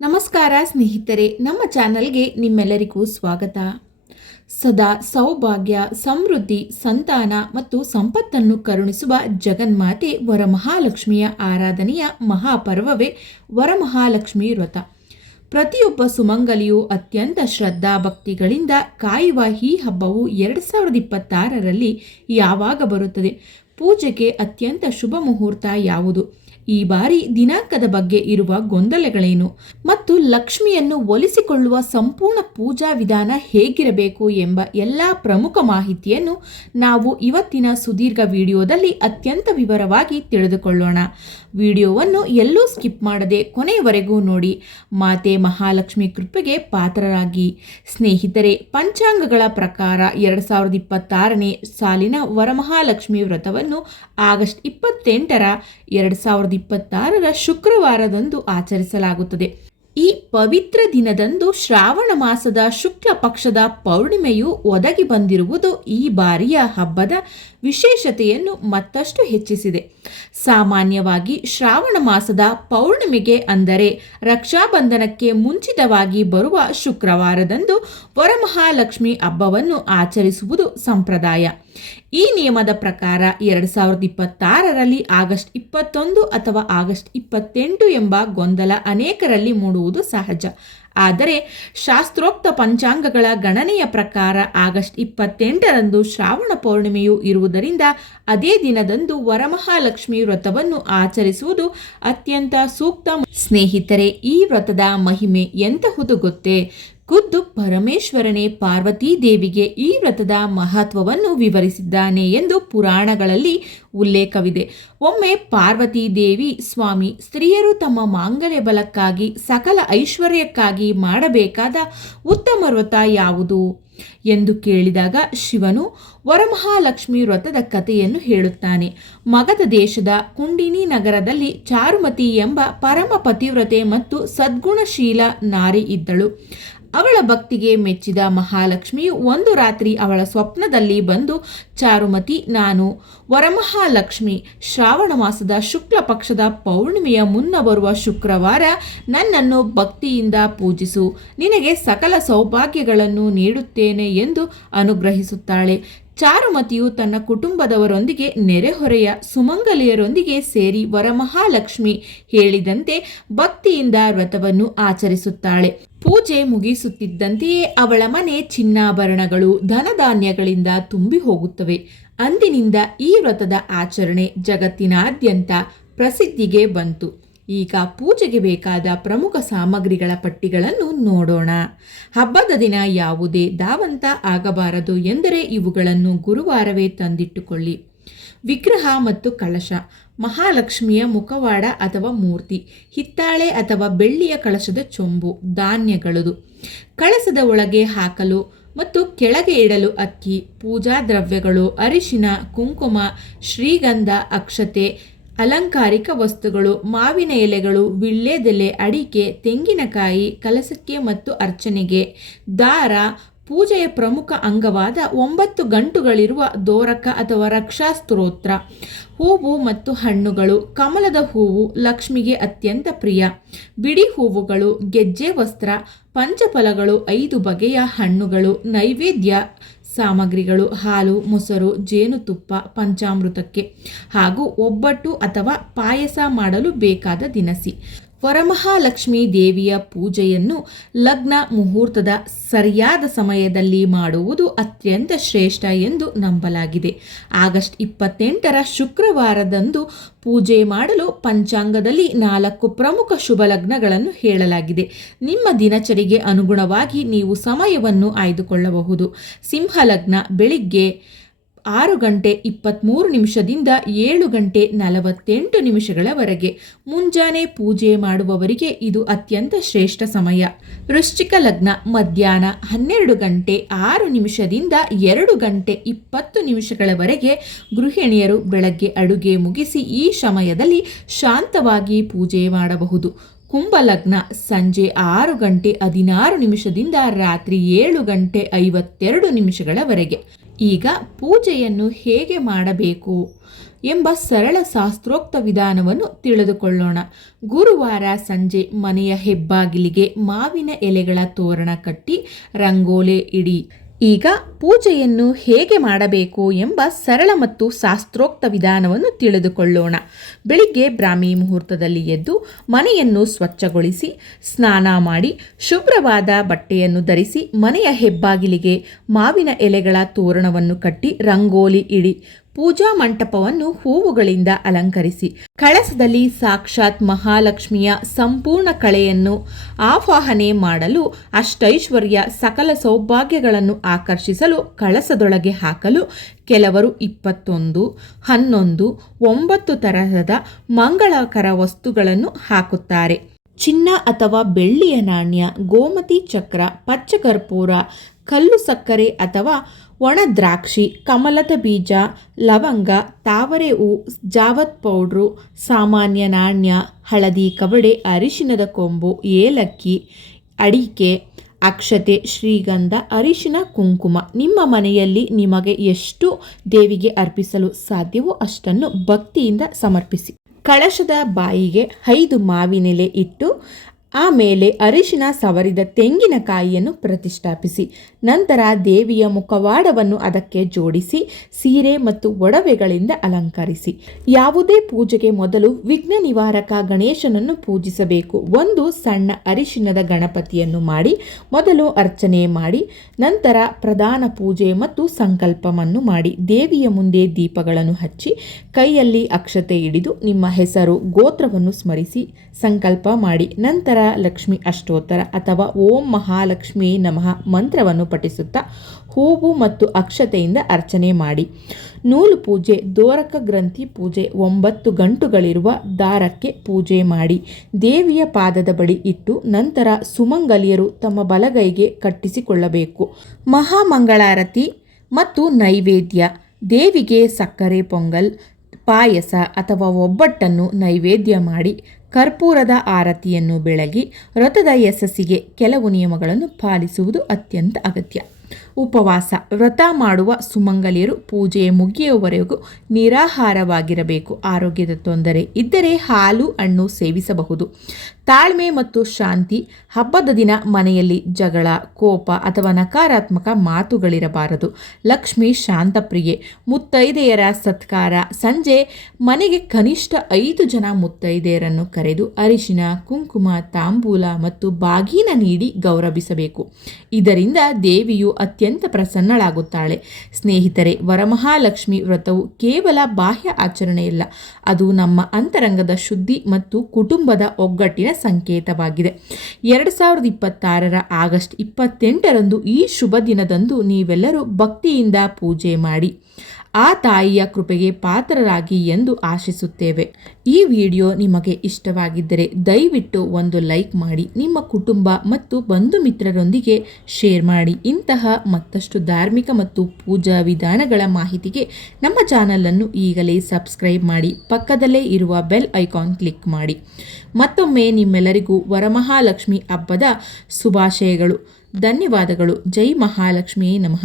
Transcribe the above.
ನಮಸ್ಕಾರ ಸ್ನೇಹಿತರೆ, ನಮ್ಮ ಚಾನಲ್ಗೆ ನಿಮ್ಮೆಲ್ಲರಿಗೂ ಸ್ವಾಗತ. ಸದಾ ಸೌಭಾಗ್ಯ, ಸಮೃದ್ಧಿ, ಸಂತಾನ ಮತ್ತು ಸಂಪತ್ತನ್ನು ಕರುಣಿಸುವ ಜಗನ್ಮಾತೆ ವರಮಹಾಲಕ್ಷ್ಮಿಯ ಆರಾಧನೆಯ ಮಹಾಪರ್ವವೇ ವರಮಹಾಲಕ್ಷ್ಮಿ ವ್ರತ. ಪ್ರತಿಯೊಬ್ಬ ಸುಮಂಗಲಿಯು ಅತ್ಯಂತ ಶ್ರದ್ಧಾ ಭಕ್ತಿಗಳಿಂದ ಕಾಯುವ ಈ ಹಬ್ಬವು 2026ರಲ್ಲಿ ಯಾವಾಗ ಬರುತ್ತದೆ? ಪೂಜೆಗೆ ಅತ್ಯಂತ ಶುಭ ಮುಹೂರ್ತ ಯಾವುದು? ಈ ಬಾರಿ ದಿನಾಂಕದ ಬಗ್ಗೆ ಇರುವ ಗೊಂದಲಗಳೇನು ಮತ್ತು ಲಕ್ಷ್ಮಿಯನ್ನು ಒಲಿಸಿಕೊಳ್ಳುವ ಸಂಪೂರ್ಣ ಪೂಜಾ ವಿಧಾನ ಹೇಗಿರಬೇಕು ಎಂಬ ಎಲ್ಲ ಪ್ರಮುಖ ಮಾಹಿತಿಯನ್ನು ನಾವು ಇವತ್ತಿನ ಸುದೀರ್ಘ ವಿಡಿಯೋದಲ್ಲಿ ಅತ್ಯಂತ ವಿವರವಾಗಿ ತಿಳಿದುಕೊಳ್ಳೋಣ. ವಿಡಿಯೋವನ್ನು ಎಲ್ಲೂ ಸ್ಕಿಪ್ ಮಾಡದೆ ಕೊನೆಯವರೆಗೂ ನೋಡಿ. ಮಾತೆ ಮಹಾಲಕ್ಷ್ಮಿ ಕೃಪೆಗೆ ಪಾತ್ರರಾಗಿ. ಸ್ನೇಹಿತರೆ, ಪಂಚಾಂಗಗಳ ಪ್ರಕಾರ 2026ನೇ ಸಾಲಿನ ವರಮಹಾಲಕ್ಷ್ಮಿ ವ್ರತವನ್ನು ಆಗಸ್ಟ್ 28ರ 2026ರ ಶುಕ್ರವಾರದಂದು ಆಚರಿಸಲಾಗುತ್ತದೆ. ಈ ಪವಿತ್ರ ದಿನದಂದು ಶ್ರಾವಣ ಮಾಸದ ಶುಕ್ಲ ಪಕ್ಷದ ಪೌರ್ಣಿಮೆಯು ಒದಗಿ ಬಂದಿರುವುದು ಈ ಬಾರಿಯ ಹಬ್ಬದ ವಿಶೇಷತೆಯನ್ನು ಮತ್ತಷ್ಟು ಹೆಚ್ಚಿಸಿದೆ. ಸಾಮಾನ್ಯವಾಗಿ ಶ್ರಾವಣ ಮಾಸದ ಪೌರ್ಣಿಮೆಗೆ, ಅಂದರೆ ರಕ್ಷಾಬಂಧನಕ್ಕೆ ಮುಂಚಿತವಾಗಿ ಬರುವ ಶುಕ್ರವಾರದಂದು ವರಮಹಾಲಕ್ಷ್ಮಿ ಹಬ್ಬವನ್ನು ಆಚರಿಸುವುದು ಸಂಪ್ರದಾಯ. ಈ ನಿಯಮದ ಪ್ರಕಾರ 2026ರಲ್ಲಿ ಆಗಸ್ಟ್ 21 ಅಥವಾ ಆಗಸ್ಟ್ 28 ಎಂಬ ಗೊಂದಲ ಅನೇಕರಲ್ಲಿ ಮೂಡುವುದು ಸಹಜ. ಆದರೆ ಶಾಸ್ತ್ರೋಕ್ತ ಪಂಚಾಂಗಗಳ ಗಣನೆಯ ಪ್ರಕಾರ ಆಗಸ್ಟ್ 28ರಂದು ಶ್ರಾವಣ ಪೌರ್ಣಿಮೆಯು ಇರುವುದರಿಂದ ಅದೇ ದಿನದಂದು ವರಮಹಾಲಕ್ಷ್ಮಿ ವ್ರತವನ್ನು ಆಚರಿಸುವುದು ಅತ್ಯಂತ ಸೂಕ್ತ. ಸ್ನೇಹಿತರೆ, ಈ ವ್ರತದ ಮಹಿಮೆ ಎಂತಹುದು ಗೊತ್ತೇ? ಖುದ್ದು ಪರಮೇಶ್ವರನೇ ಪಾರ್ವತೀ ದೇವಿಗೆ ಈ ವ್ರತದ ಮಹತ್ವವನ್ನು ವಿವರಿಸಿದ್ದಾನೆ ಎಂದು ಪುರಾಣಗಳಲ್ಲಿ ಉಲ್ಲೇಖವಿದೆ. ಒಮ್ಮೆ ಪಾರ್ವತೀ ದೇವಿ, ಸ್ವಾಮಿ, ಸ್ತ್ರೀಯರು ತಮ್ಮ ಮಾಂಗಲ್ಯ ಬಲಕ್ಕಾಗಿ, ಸಕಲ ಐಶ್ವರ್ಯಕ್ಕಾಗಿ ಮಾಡಬೇಕಾದ ಉತ್ತಮ ವ್ರತ ಯಾವುದು ಎಂದು ಕೇಳಿದಾಗ ಶಿವನು ವರಮಹಾಲಕ್ಷ್ಮಿ ವ್ರತದ ಕಥೆಯನ್ನು ಹೇಳುತ್ತಾನೆ. ಮಗಧ ದೇಶದ ಕುಂಡಿನಿ ನಗರದಲ್ಲಿ ಚಾರುಮತಿ ಎಂಬ ಪರಮ ಪತಿವ್ರತೆ ಮತ್ತು ಸದ್ಗುಣಶೀಲ ನಾರಿ ಇದ್ದಳು. ಅವಳ ಭಕ್ತಿಗೆ ಮೆಚ್ಚಿದ ಮಹಾಲಕ್ಷ್ಮಿಯು ಒಂದು ರಾತ್ರಿ ಅವಳ ಸ್ವಪ್ನದಲ್ಲಿ ಬಂದು, ಚಾರುಮತಿ, ನಾನು ವರಮಹಾಲಕ್ಷ್ಮಿ, ಶ್ರಾವಣ ಮಾಸದ ಶುಕ್ಲ ಪಕ್ಷದ ಪೌರ್ಣಿಮೆಯ ಮುನ್ನ ಬರುವ ಶುಕ್ರವಾರ ನನ್ನನ್ನು ಭಕ್ತಿಯಿಂದ ಪೂಜಿಸು, ನಿನಗೆ ಸಕಲ ಸೌಭಾಗ್ಯಗಳನ್ನು ನೀಡುತ್ತೇನೆ ಎಂದು ಅನುಗ್ರಹಿಸುತ್ತಾಳೆ. ಚಾರುಮತಿಯು ತನ್ನ ಕುಟುಂಬದವರೊಂದಿಗೆ, ನೆರೆಹೊರೆಯ ಸುಮಂಗಲಿಯರೊಂದಿಗೆ ಸೇರಿ ವರಮಹಾಲಕ್ಷ್ಮಿ ಹೇಳಿದಂತೆ ಭಕ್ತಿಯಿಂದ ವ್ರತವನ್ನು ಆಚರಿಸುತ್ತಾಳೆ. ಪೂಜೆ ಮುಗಿಸುತ್ತಿದ್ದಂತೆಯೇ ಅವಳ ಮನೆ ಚಿನ್ನಾಭರಣಗಳು, ಧನಧಾನ್ಯಗಳಿಂದ ತುಂಬಿ ಹೋಗುತ್ತವೆ. ಅಂದಿನಿಂದ ಈ ವ್ರತದ ಆಚರಣೆ ಜಗತ್ತಿನಾದ್ಯಂತ ಪ್ರಸಿದ್ಧಿಗೆ ಬಂತು. ಈಗ ಪೂಜೆಗೆ ಬೇಕಾದ ಪ್ರಮುಖ ಸಾಮಗ್ರಿಗಳ ಪಟ್ಟಿಗಳನ್ನು ನೋಡೋಣ. ಹಬ್ಬದ ದಿನ ಯಾವುದೇ ಧಾವಂತ ಆಗಬಾರದು ಎಂದರೆ ಇವುಗಳನ್ನು ಗುರುವಾರವೇ ತಂದಿಟ್ಟುಕೊಳ್ಳಿ. ವಿಗ್ರಹ ಮತ್ತು ಕಳಶ, ಮಹಾಲಕ್ಷ್ಮಿಯ ಮುಖವಾಡ ಅಥವಾ ಮೂರ್ತಿ, ಹಿತ್ತಾಳೆ ಅಥವಾ ಬೆಳ್ಳಿಯ ಕಳಶದ ಚೊಂಬು, ಧಾನ್ಯಗಳು, ಕಳಸದ ಒಳಗೆ ಹಾಕಲು ಮತ್ತು ಕೆಳಗೆ ಇಡಲು ಅಕ್ಕಿ, ಪೂಜಾ ದ್ರವ್ಯಗಳು, ಅರಿಶಿನ, ಕುಂಕುಮ, ಶ್ರೀಗಂಧ, ಅಕ್ಷತೆ, ಅಲಂಕಾರಿಕ ವಸ್ತುಗಳು, ಮಾವಿನ ಎಲೆಗಳು, ವಿಳ್ಳೆದೆಲೆ, ಅಡಿಕೆ, ತೆಂಗಿನಕಾಯಿ, ಕಲಸಕ್ಕೆ ಮತ್ತು ಅರ್ಚನೆಗೆ, ದಾರ, ಪೂಜೆಯ ಪ್ರಮುಖ ಅಂಗವಾದ 9 ಗಂಟುಗಳಿರುವ ದೋರಕ ಅಥವಾ ರಕ್ಷಾ ಸ್ತೋತ್ರ, ಹೂವು ಮತ್ತು ಹಣ್ಣುಗಳು. ಕಮಲದ ಹೂವು ಲಕ್ಷ್ಮಿಗೆ ಅತ್ಯಂತ ಪ್ರಿಯ. ಬಿಡಿ ಹೂವುಗಳು, ಗೆಜ್ಜೆ ವಸ್ತ್ರ, ಪಂಚಫಲಗಳು, 5 ಬಗೆಯ ಹಣ್ಣುಗಳು, ನೈವೇದ್ಯ ಸಾಮಗ್ರಿಗಳು, ಹಾಲು, ಮೊಸರು, ಜೇನುತುಪ್ಪ ಪಂಚಾಮೃತಕ್ಕೆ, ಹಾಗೂ ಒಬ್ಬಟ್ಟು ಅಥವಾ ಪಾಯಸ ಮಾಡಲು ಬೇಕಾದ ದಿನಸಿ. ವರಮಹಾಲಕ್ಷ್ಮಿ ದೇವಿಯ ಪೂಜೆಯನ್ನು ಲಗ್ನ ಮುಹೂರ್ತದ ಸರಿಯಾದ ಸಮಯದಲ್ಲಿ ಮಾಡುವುದು ಅತ್ಯಂತ ಶ್ರೇಷ್ಠ ಎಂದು ನಂಬಲಾಗಿದೆ. ಆಗಸ್ಟ್ 28ರ ಶುಕ್ರವಾರದಂದು ಪೂಜೆ ಮಾಡಲು ಪಂಚಾಂಗದಲ್ಲಿ 4 ಪ್ರಮುಖ ಶುಭ ಲಗ್ನಗಳನ್ನು ಹೇಳಲಾಗಿದೆ. ನಿಮ್ಮ ದಿನಚರಿಗೆ ಅನುಗುಣವಾಗಿ ನೀವು ಸಮಯವನ್ನು ಆಯ್ದುಕೊಳ್ಳಬಹುದು. ಸಿಂಹ ಲಗ್ನ ಬೆಳಿಗ್ಗೆ 6 ಗಂಟೆ 23 ನಿಮಿಷದಿಂದ 7 ಗಂಟೆ 48 ನಿಮಿಷಗಳವರೆಗೆ. ಮುಂಜಾನೆ ಪೂಜೆ ಮಾಡುವವರಿಗೆ ಇದು ಅತ್ಯಂತ ಶ್ರೇಷ್ಠ ಸಮಯ. ವೃಶ್ಚಿಕ ಲಗ್ನ ಮಧ್ಯಾಹ್ನ 12 ಗಂಟೆ 6 ನಿಮಿಷದಿಂದ 2 ಗಂಟೆ 20 ನಿಮಿಷಗಳವರೆಗೆ. ಗೃಹಿಣಿಯರು ಬೆಳಗ್ಗೆ ಅಡುಗೆ ಮುಗಿಸಿ ಈ ಸಮಯದಲ್ಲಿ ಶಾಂತವಾಗಿ ಪೂಜೆ ಮಾಡಬಹುದು. ಕುಂಭಲಗ್ನ ಸಂಜೆ 6 ಗಂಟೆ 16 ನಿಮಿಷದಿಂದ ರಾತ್ರಿ 7 ಗಂಟೆ 52 ನಿಮಿಷಗಳವರೆಗೆ. ಈಗ ಪೂಜೆಯನ್ನು ಹೇಗೆ ಮಾಡಬೇಕು ಎಂಬ ಸರಳ ಶಾಸ್ತ್ರೋಕ್ತ ವಿಧಾನವನ್ನು ತಿಳಿದುಕೊಳ್ಳೋಣ. ಗುರುವಾರ ಸಂಜೆ ಮನೆಯ ಹೆಬ್ಬಾಗಿಲಿಗೆ ಮಾವಿನ ಎಲೆಗಳ ತೋರಣ ಕಟ್ಟಿ ರಂಗೋಲಿ ಇಡಿ. ಈಗ ಪೂಜೆಯನ್ನು ಹೇಗೆ ಮಾಡಬೇಕು ಎಂಬ ಸರಳ ಮತ್ತು ಶಾಸ್ತ್ರೋಕ್ತ ವಿಧಾನವನ್ನು ತಿಳಿದುಕೊಳ್ಳೋಣ. ಬೆಳಿಗ್ಗೆ ಬ್ರಾಹ್ಮಿ ಮುಹೂರ್ತದಲ್ಲಿ ಎದ್ದು ಮನೆಯನ್ನು ಸ್ವಚ್ಛಗೊಳಿಸಿ ಸ್ನಾನ ಮಾಡಿ ಶುಭ್ರವಾದ ಬಟ್ಟೆಯನ್ನು ಧರಿಸಿ ಮನೆಯ ಹೆಬ್ಬಾಗಿಲಿಗೆ ಮಾವಿನ ಎಲೆಗಳ ತೋರಣವನ್ನು ಕಟ್ಟಿ ರಂಗೋಲಿ ಇಡಿ. ಪೂಜಾ ಮಂಟಪವನ್ನು ಹೂವುಗಳಿಂದ ಅಲಂಕರಿಸಿ ಕಳಸದಲ್ಲಿ ಸಾಕ್ಷಾತ್ ಮಹಾಲಕ್ಷ್ಮಿಯ ಸಂಪೂರ್ಣ ಕಳೆಯನ್ನು ಆವಾಹನೆ ಮಾಡಲು ಅಷ್ಟೈಶ್ವರ್ಯ ಸಕಲ ಸೌಭಾಗ್ಯಗಳನ್ನು ಆಕರ್ಷಿಸಲು ಕಳಸದೊಳಗೆ ಹಾಕಲು ಕೆಲವರು 21, 11, 9 ತರಹದ ಮಂಗಳಕರ ವಸ್ತುಗಳನ್ನು ಹಾಕುತ್ತಾರೆ. ಚಿನ್ನ ಅಥವಾ ಬೆಳ್ಳಿಯ ನಾಣ್ಯ, ಗೋಮತಿ ಚಕ್ರ, ಪಚ್ಚಕರ್ಪೂರ, ಕಲ್ಲು ಸಕ್ಕರೆ ಅಥವಾ ಒಣ ದ್ರಾಕ್ಷಿ, ಕಮಲದ ಬೀಜ, ಲವಂಗ, ತಾವರೆ ಹೂ, ಜಾವತ್ ಪೌಡ್ರು, ಸಾಮಾನ್ಯ ನಾಣ್ಯ, ಹಳದಿ ಕವಡೆ, ಅರಿಶಿನದ ಕೊಂಬು, ಏಲಕ್ಕಿ, ಅಡಿಕೆ, ಅಕ್ಷತೆ, ಶ್ರೀಗಂಧ, ಅರಿಶಿನ, ಕುಂಕುಮ ನಿಮ್ಮ ಮನೆಯಲ್ಲಿ ನಿಮಗೆ ಎಷ್ಟು ದೇವಿಗೆ ಅರ್ಪಿಸಲು ಸಾಧ್ಯವೋ ಅಷ್ಟನ್ನು ಭಕ್ತಿಯಿಂದ ಸಮರ್ಪಿಸಿ. ಕಳಶದ ಬಾಯಿಗೆ 5 ಮಾವಿನೆಲೆ ಇಟ್ಟು ಆಮೇಲೆ ಅರಿಶಿನ ಸವರಿದ ತೆಂಗಿನಕಾಯಿಯನ್ನು ಪ್ರತಿಷ್ಠಾಪಿಸಿ ನಂತರ ದೇವಿಯ ಮುಖವಾಡವನ್ನು ಅದಕ್ಕೆ ಜೋಡಿಸಿ ಸೀರೆ ಮತ್ತು ಒಡವೆಗಳಿಂದ ಅಲಂಕರಿಸಿ. ಯಾವುದೇ ಪೂಜೆಗೆ ಮೊದಲು ವಿಘ್ನ ನಿವಾರಕ ಗಣೇಶನನ್ನು ಪೂಜಿಸಬೇಕು. ಒಂದು ಸಣ್ಣ ಅರಿಶಿನದ ಗಣಪತಿಯನ್ನು ಮಾಡಿ ಮೊದಲು ಅರ್ಚನೆ ಮಾಡಿ ನಂತರ ಪ್ರಧಾನ ಪೂಜೆ ಮತ್ತು ಸಂಕಲ್ಪವನ್ನು ಮಾಡಿ ದೇವಿಯ ಮುಂದೆ ದೀಪಗಳನ್ನು ಹಚ್ಚಿ ಕೈಯಲ್ಲಿ ಅಕ್ಷತೆ ಹಿಡಿದು ನಿಮ್ಮ ಹೆಸರು ಗೋತ್ರವನ್ನು ಸ್ಮರಿಸಿ ಸಂಕಲ್ಪ ಮಾಡಿ ನಂತರ ಲಕ್ಷ್ಮಿ ಅಷ್ಟೋತ್ತರ ಅಥವಾ ಓಂ ಮಹಾಲಕ್ಷ್ಮೀ ನಮಃ ಮಂತ್ರವನ್ನು ಪಠಿಸುತ್ತಾ ಹೂವು ಮತ್ತು ಅಕ್ಷತೆಯಿಂದ ಅರ್ಚನೆ ಮಾಡಿ. ನೂಲು ಪೂಜೆ, ದೋರಕ ಗ್ರಂಥಿ ಪೂಜೆ, 9 ಗಂಟುಗಳಿರುವ ದಾರಕ್ಕೆ ಪೂಜೆ ಮಾಡಿ ದೇವಿಯ ಪಾದದ ಬಳಿ ಇಟ್ಟು ನಂತರ ಸುಮಂಗಲಿಯರು ತಮ್ಮ ಬಲಗೈಗೆ ಕಟ್ಟಿಸಿಕೊಳ್ಳಬೇಕು. ಮಹಾಮಂಗಳಾರತಿ ಮತ್ತು ನೈವೇದ್ಯ. ದೇವಿಗೆ ಸಕ್ಕರೆ ಪೊಂಗಲ್, ಪಾಯಸ ಅಥವಾ ಒಬ್ಬಟ್ಟನ್ನು ನೈವೇದ್ಯ ಮಾಡಿ ಕರ್ಪೂರದ ಆರತಿಯನ್ನು ಬೆಳಗಿ ವ್ರತದ ಯಶಸ್ಸಿಗೆ ಕೆಲವು ನಿಯಮಗಳನ್ನು ಪಾಲಿಸುವುದು ಅತ್ಯಂತ ಅಗತ್ಯ. ಉಪವಾಸ. ವ್ರತ ಮಾಡುವ ಸುಮಂಗಲಿಯರು ಪೂಜೆ ಮುಗಿಯುವವರೆಗೂ ನಿರಾಹಾರವಾಗಿರಬೇಕು. ಆರೋಗ್ಯದ ತೊಂದರೆ ಇದ್ದರೆ ಹಾಲು ಹಣ್ಣು ಸೇವಿಸಬಹುದು. ತಾಳ್ಮೆ ಮತ್ತು ಶಾಂತಿ. ಹಬ್ಬದ ದಿನ ಮನೆಯಲ್ಲಿ ಜಗಳ, ಕೋಪ ಅಥವಾ ನಕಾರಾತ್ಮಕ ಮಾತುಗಳಿರಬಾರದು. ಲಕ್ಷ್ಮಿ ಶಾಂತಪ್ರಿಯೆ. ಮುತ್ತೈದೆಯರ ಸತ್ಕಾರ. ಸಂಜೆ ಮನೆಗೆ ಕನಿಷ್ಠ 5 ಜನ ಮುತ್ತೈದೆಯರನ್ನು ಕರೆದು ಅರಿಶಿನ, ಕುಂಕುಮ, ತಾಂಬೂಲ ಮತ್ತು ಬಾಗಿನ ನೀಡಿ ಗೌರವಿಸಬೇಕು. ಇದರಿಂದ ದೇವಿಯು ಅತ್ಯಂತ ಪ್ರಸನ್ನಳಾಗುತ್ತಾಳೆ. ಸ್ನೇಹಿತರೆ, ವರಮಹಾಲಕ್ಷ್ಮಿ ವ್ರತವು ಕೇವಲ ಬಾಹ್ಯ ಆಚರಣೆಯಲ್ಲ, ಅದು ನಮ್ಮ ಅಂತರಂಗದ ಶುದ್ಧಿ ಮತ್ತು ಕುಟುಂಬದ ಒಗ್ಗಟ್ಟಿನ ಸಂಕೇತವಾಗಿದೆ. 2026 ಆಗಸ್ಟ್ 28ರಂದು ಈ ಶುಭ ದಿನದಂದು ನೀವೆಲ್ಲರೂ ಭಕ್ತಿಯಿಂದ ಪೂಜೆ ಮಾಡಿ ಆ ತಾಯಿಯ ಕೃಪೆಗೆ ಪಾತ್ರರಾಗಿ ಎಂದು ಆಶಿಸುತ್ತೇವೆ. ಈ ವಿಡಿಯೋ ನಿಮಗೆ ಇಷ್ಟವಾಗಿದ್ದರೆ ದಯವಿಟ್ಟು ಒಂದು ಲೈಕ್ ಮಾಡಿ, ನಿಮ್ಮ ಕುಟುಂಬ ಮತ್ತು ಬಂಧು ಮಿತ್ರರೊಂದಿಗೆ ಶೇರ್ ಮಾಡಿ. ಇಂತಹ ಮತ್ತಷ್ಟು ಧಾರ್ಮಿಕ ಮತ್ತು ಪೂಜಾ ವಿಧಾನಗಳ ಮಾಹಿತಿಗೆ ನಮ್ಮ ಚಾನಲನ್ನು ಈಗಲೇ ಸಬ್ಸ್ಕ್ರೈಬ್ ಮಾಡಿ, ಪಕ್ಕದಲ್ಲೇ ಇರುವ ಬೆಲ್ ಐಕಾನ್ ಕ್ಲಿಕ್ ಮಾಡಿ. ಮತ್ತೊಮ್ಮೆ ನಿಮ್ಮೆಲ್ಲರಿಗೂ ವರಮಹಾಲಕ್ಷ್ಮಿ ಹಬ್ಬದ ಶುಭಾಶಯಗಳು. ಧನ್ಯವಾದಗಳು. ಜೈ ಮಹಾಲಕ್ಷ್ಮಿಯೇ ನಮಃ.